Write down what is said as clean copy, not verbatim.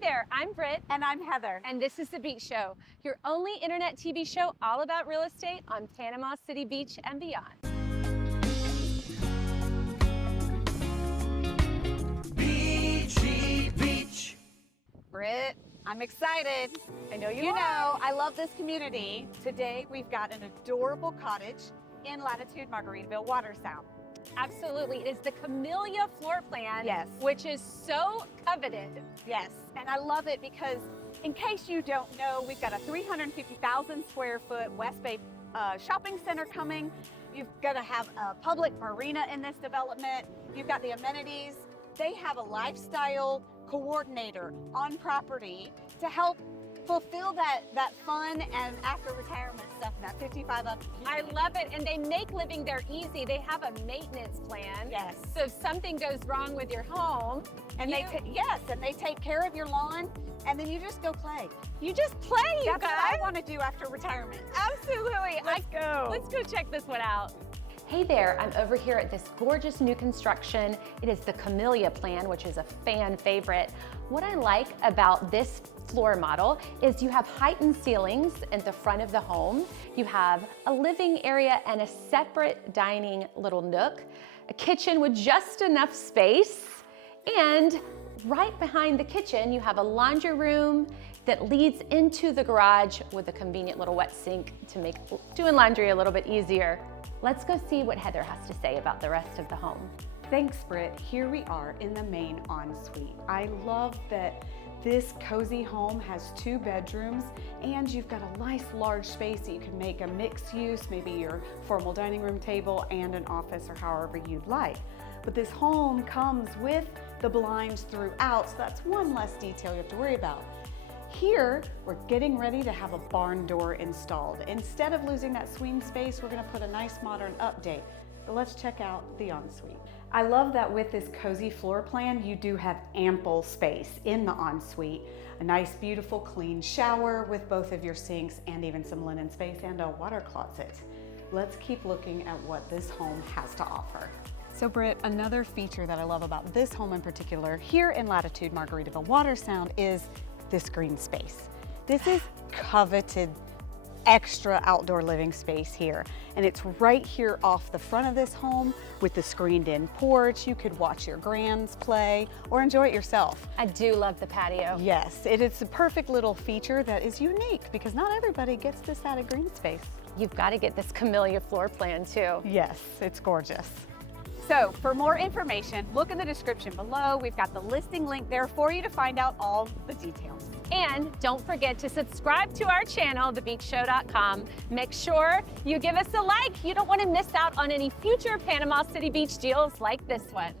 there, I'm Britt. And I'm Heather. And this is The Beach Show, your only internet TV show all about real estate on Panama City Beach and beyond. Beachy Beach. Britt, I'm excited. I know You know, I love this community. Today, we've got an adorable cottage in Latitude Margaritaville, Watersound. Absolutely. It is the Camelia floor plan, Yes. which is so coveted. Yes, and I love it because in case you don't know, we've got a 350,000 square foot West Bay shopping center coming. You've got to have a public marina in this development. You've got the amenities. They have a lifestyle coordinator on property to help fulfill that fun and after retirement stuff, that 55 up. I love it. And they make living there easy. They have a maintenance plan. Yes. So if something goes wrong with your home, And they take care of your lawn, and then you just go play. you just play, you That's guys. what I want to do after retirement. Absolutely. Let's go. Let's go check this one out. Hey there, I'm over here at this gorgeous new construction. It is the Camelia plan, which is a fan favorite. What I like about this floor model is you have heightened ceilings at the front of the home. You have a living area and a separate dining little nook, a kitchen with just enough space, and right behind the kitchen, you have a laundry room that leads into the garage with a convenient little wet sink to make doing laundry a little bit easier. Let's go see what Heather has to say about the rest of the home. Thanks, Britt. Here we are in the main ensuite. I love that this cozy home has 2 bedrooms, and you've got a nice large space that you can make a mixed use, maybe your formal dining room table and an office or however you'd like. But this home comes with the blinds throughout, so that's one less detail you have to worry about. Here, we're getting ready to have a barn door installed. Instead of losing that swing space, we're gonna put a nice modern update. But let's check out the ensuite. I love that with this cozy floor plan, you do have ample space in the ensuite. A nice, beautiful, clean shower with both of your sinks and even some linen space and a water closet. Let's keep looking at what this home has to offer. So Britt, another feature that I love about this home in particular here in Latitude Margaritaville Watersound is this green space. This is coveted extra outdoor living space here. And it's right here off the front of this home with the screened in porch. You could watch your grands play or enjoy it yourself. I do love the patio. Yes, it is a perfect little feature that is unique because not everybody gets this added green space. You've got to get this Camelia floor plan too. Yes, it's gorgeous. So for more information, look in the description below. We've got the listing link there for you to find out all the details. And don't forget to subscribe to our channel, thebeachshow.com. Make sure you give us a like. You don't want to miss out on any future Panama City Beach deals like this one.